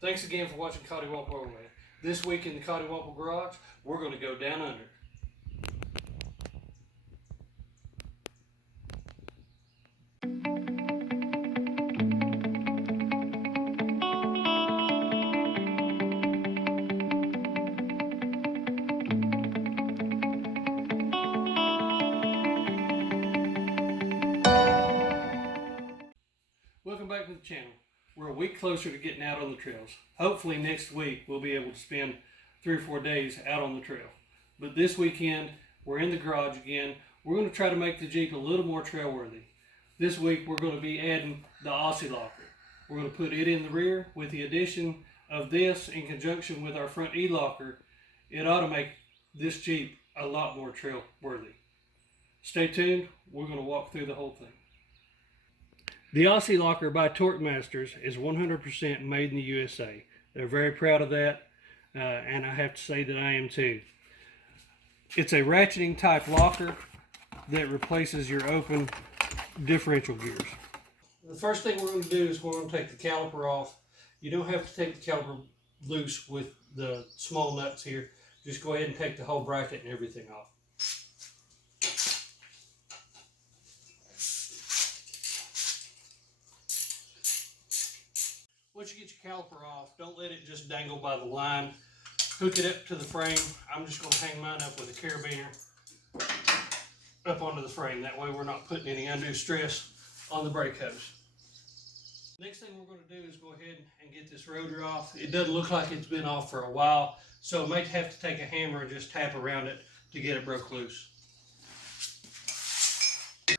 Thanks again for watching Coddiwomple Overland. This week in the Coddiwomple Garage, we're going to go down under. Welcome back to the channel. We're a week closer to getting out on the trails. Hopefully next week we'll be able to spend 3 or 4 days out on the trail. But this weekend we're in the garage again. We're going to try to make the Jeep a little more trail worthy. This week we're going to be adding the Aussie Locker. We're going to put it in the rear. With the addition of this in conjunction with our front E-Locker, it ought to make this Jeep a lot more trail worthy. Stay tuned. We're going to walk through the whole thing. The Aussie Locker by Torque Masters is 100% made in the USA. They're very proud of that, and I have to say that I am too. It's a ratcheting type locker that replaces your open differential gears. The first thing we're going to do is we're going to take the caliper off. You don't have to take the caliper loose with the small nuts here. Just go ahead and take the whole bracket and everything off. Once you get your caliper off, don't let it just dangle by the line. Hook it up to the frame. I'm just going to hang mine up with a carabiner up onto the frame. That way we're not putting any undue stress on the brake hose. Next thing we're going to do is go ahead and get this rotor off. It doesn't look like it's been off for a while, so it may have to take a hammer and just tap around it to get it broke loose.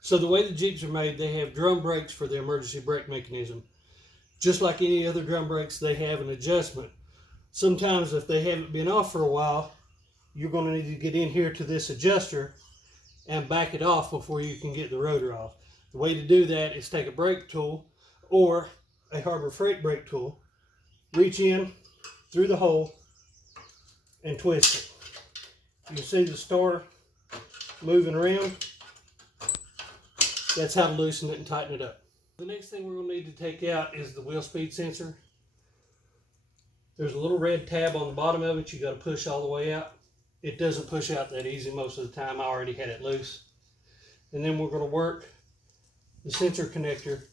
So the way the Jeeps are made, they have drum brakes for the emergency brake mechanism. Just like any other drum brakes, they have an adjustment. Sometimes if they haven't been off for a while, you're going to need to get in here to this adjuster and back it off before you can get the rotor off. The way to do that is take a brake tool or a Harbor Freight brake tool, reach in through the hole and twist it. You can see the star moving around. That's how to loosen it and tighten it up. The next thing we're going to need to take out is the wheel speed sensor. There's a little red tab on the bottom of it you got to push all the way out. It doesn't push out that easy most of the time. I already had it loose. And then we're going to work the sensor connector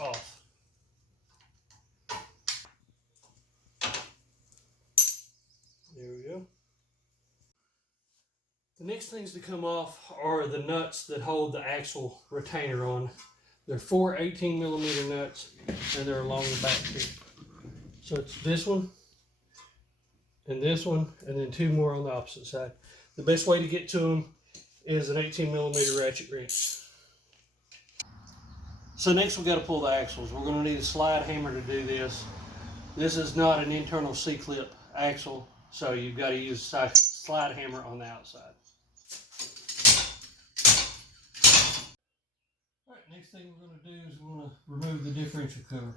off. There we go. The next things to come off are the nuts that hold the axle retainer on. They're 4 18mm nuts, and they're along the back here. So it's this one, and then 2 more on the opposite side. The best way to get to them is an 18mm ratchet wrench. So next we've got to pull the axles. We're going to need a slide hammer to do this. This is not an internal C-clip axle, so you've got to use a slide hammer on the outside. Alright, next thing we're going to do is we're going to remove the differential cover.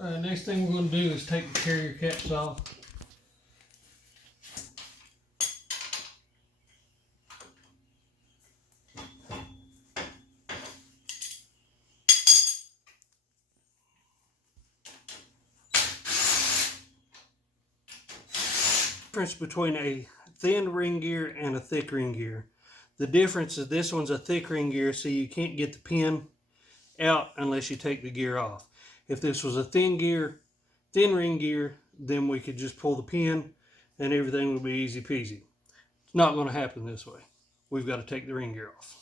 Alright, next thing we're going to do is take the carrier caps off. Difference between a thin ring gear and a thick ring gear. The difference is this one's a thick ring gear, so you can't get the pin out unless you take the gear off. If this was a thin ring gear, then we could just pull the pin and everything would be easy peasy. It's not going to happen this way. We've got to take the ring gear off.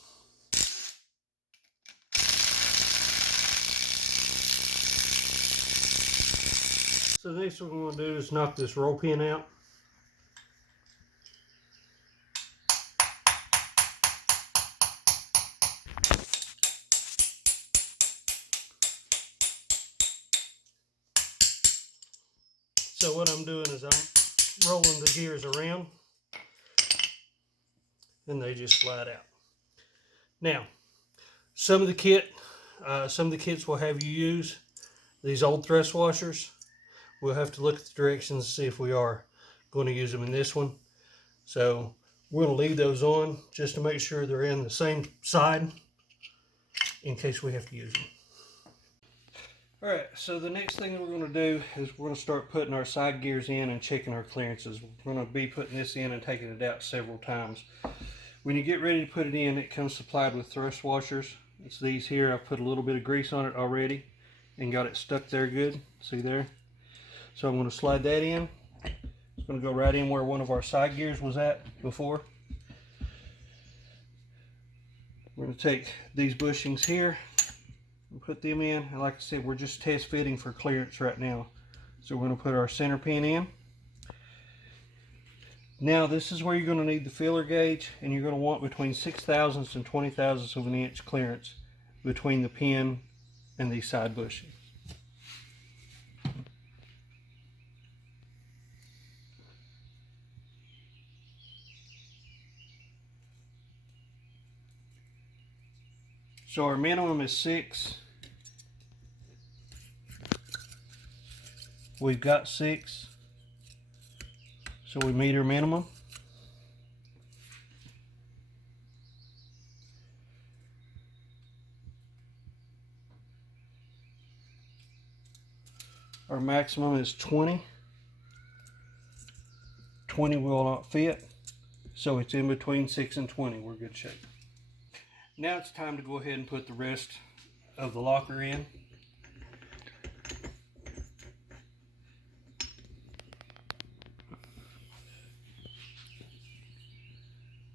So next what we're going to do is knock this roll pin out. So what I'm doing is I'm rolling the gears around and they just slide out. Now, some of the kit some of the kits will have you use these old thrust washers. We'll have to look at the directions and see if we are going to use them in this one. So we're going to leave those on just to make sure they're in the same side in case we have to use them. Alright, so the next thing that we're going to do is we're going to start putting our side gears in and checking our clearances. We're going to be putting this in and taking it out several times. When you get ready to put it in, it comes supplied with thrust washers. It's these here. I've put a little bit of grease on it already and got it stuck there good. See there? So I'm going to slide that in. It's going to go right in where one of our side gears was at before. We're going to take these bushings here and put them in. And like I said, we're just test fitting for clearance right now. So we're going to put our center pin in. Now this is where you're going to need the feeler gauge, and you're going to want between 6 thousandths and 20 thousandths of an inch clearance between the pin and these side bushings. So our minimum is 6. We've got 6. So we meet our minimum. Our maximum is 20. 20 will not fit. So it's in between 6 and 20. We're good shape. Now it's time to go ahead and put the rest of the locker in.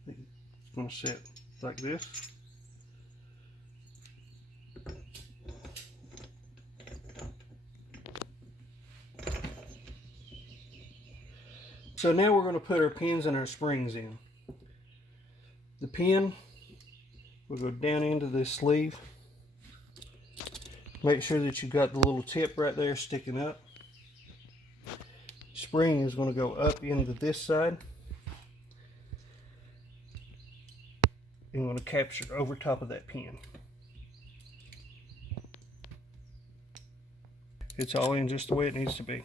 It's going to sit like this. So now we're going to put our pins and our springs in. The pin will go down into this sleeve. Make sure that you've got the little tip right there sticking up. Spring is going to go up into this side. And going to capture over top of that pin. It's all in just the way it needs to be.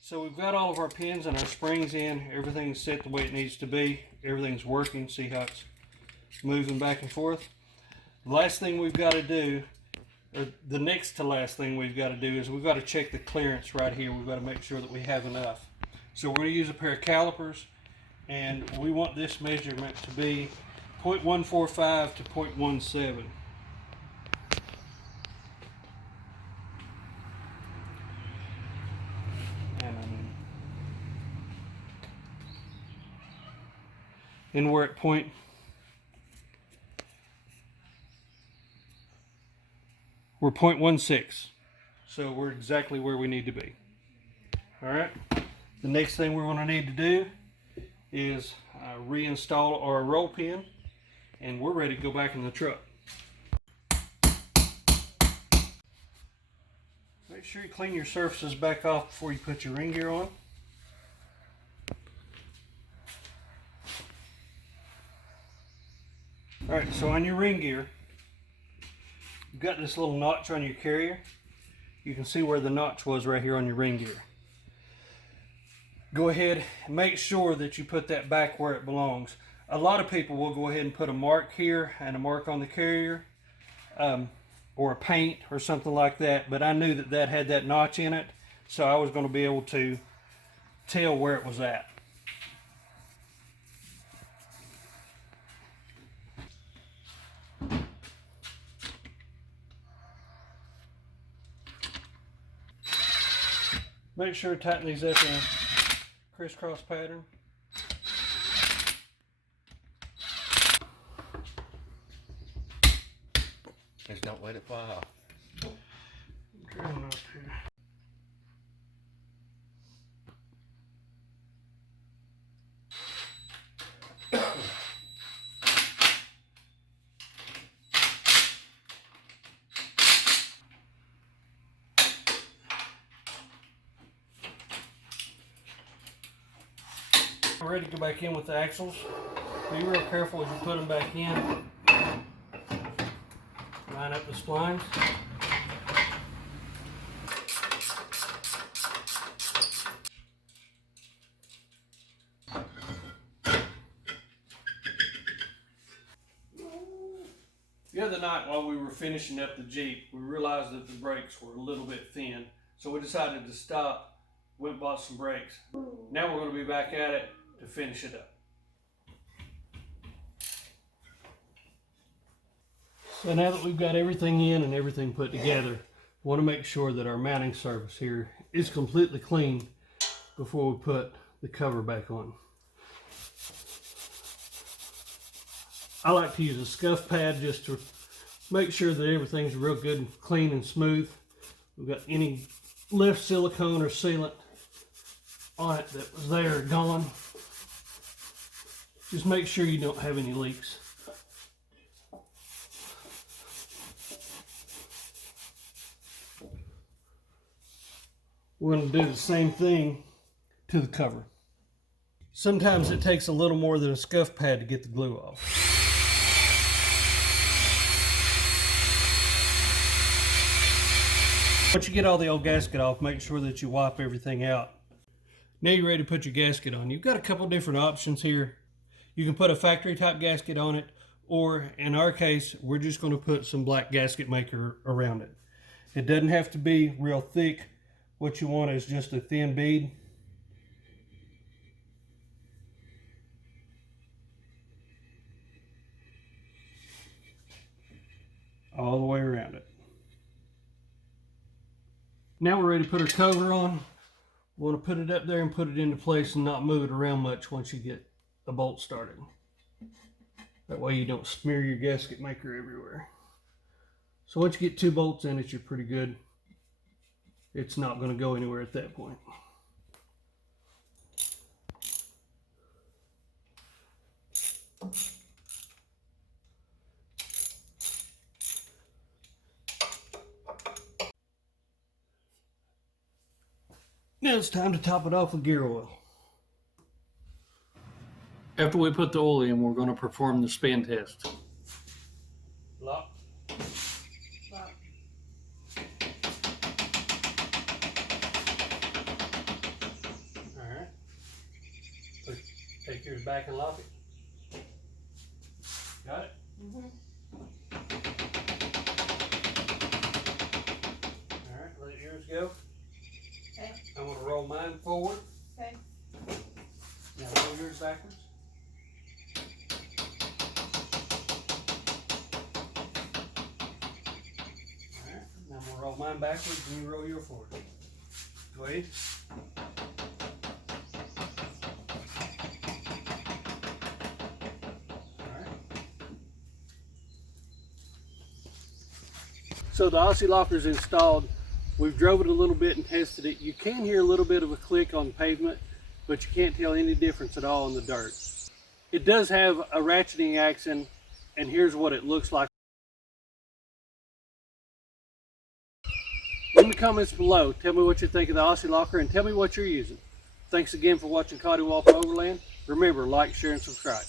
So we've got all of our pins and our springs in. Everything's set the way it needs to be. Everything's working. See how it's moving back and forth. The last thing we've got to do, or the next to last thing we've got to do, is we've got to check the clearance right here. We've got to make sure that we have enough. So we're going to use a pair of calipers, and we want this measurement to be 0.145 to 0.17. And we're at we're 0.16, so we're exactly where we need to be. All right. The next thing we're going to need to do is reinstall our roll pin, and we're ready to go back in the truck. Make sure you clean your surfaces back off before you put your ring gear on. Alright, so on your ring gear, you've got this little notch on your carrier. You can see where the notch was right here on your ring gear. Go ahead and make sure that you put that back where it belongs. A lot of people will go ahead and put a mark here and a mark on the carrier, or a paint or something like that, but I knew that that had that notch in it, so I was going to be able to tell where it was at. Make sure to tighten these up in a crisscross pattern. Just don't let it fall. I'm trying not to. We're ready to go back in with the axles. Be real careful as you put them back in. I Line up the splines. The other night while we were finishing up the Jeep, we realized that the brakes were a little bit thin. So we decided to stop, went and bought some brakes. Now we're going to be back at it to finish it up. So now that we've got everything in and everything put together, we want to make sure that our mounting surface here is completely clean before we put the cover back on. I like to use a scuff pad just to make sure that everything's real good and clean and smooth. We've got any left silicone or sealant on it that was there gone. Just make sure you don't have any leaks. We're going to do the same thing to the cover. Sometimes it takes a little more than a scuff pad to get the glue off. Once you get all the old gasket off, make sure that you wipe everything out. Now you're ready to put your gasket on. You've got a couple different options here. You can put a factory type gasket on it, or in our case, we're just going to put some black gasket maker around it. It doesn't have to be real thick. What you want is just a thin bead. All the way around it. Now we're ready to put our cover on. We want to put it up there and put it into place and not move it around much once you get the bolt started. That way you don't smear your gasket maker everywhere. So once you get 2 bolts in it, you're pretty good. It's not going to go anywhere at that point. Now it's time to top it off with gear oil. After we put the oil in, we're going to perform the spin test. Lock. Lock. Alright. Take yours back and lock it. Got it? Mm-hmm. Alright, let yours go. Okay. I'm going to roll mine forward. Okay. Now roll yours backwards. Alright, now I'm going to roll mine backwards and you roll yours forward. Go ahead. Alright. So the Aussie Locker is installed. We've drove it a little bit and tested it. You can hear a little bit of a click on the pavement, but you can't tell any difference at all in the dirt. It does have a ratcheting action, and here's what it looks like. In the comments below, tell me what you think of the Aussie Locker and tell me what you're using. Thanks again for watching Coddiwomple Overland. Remember, like, share, and subscribe.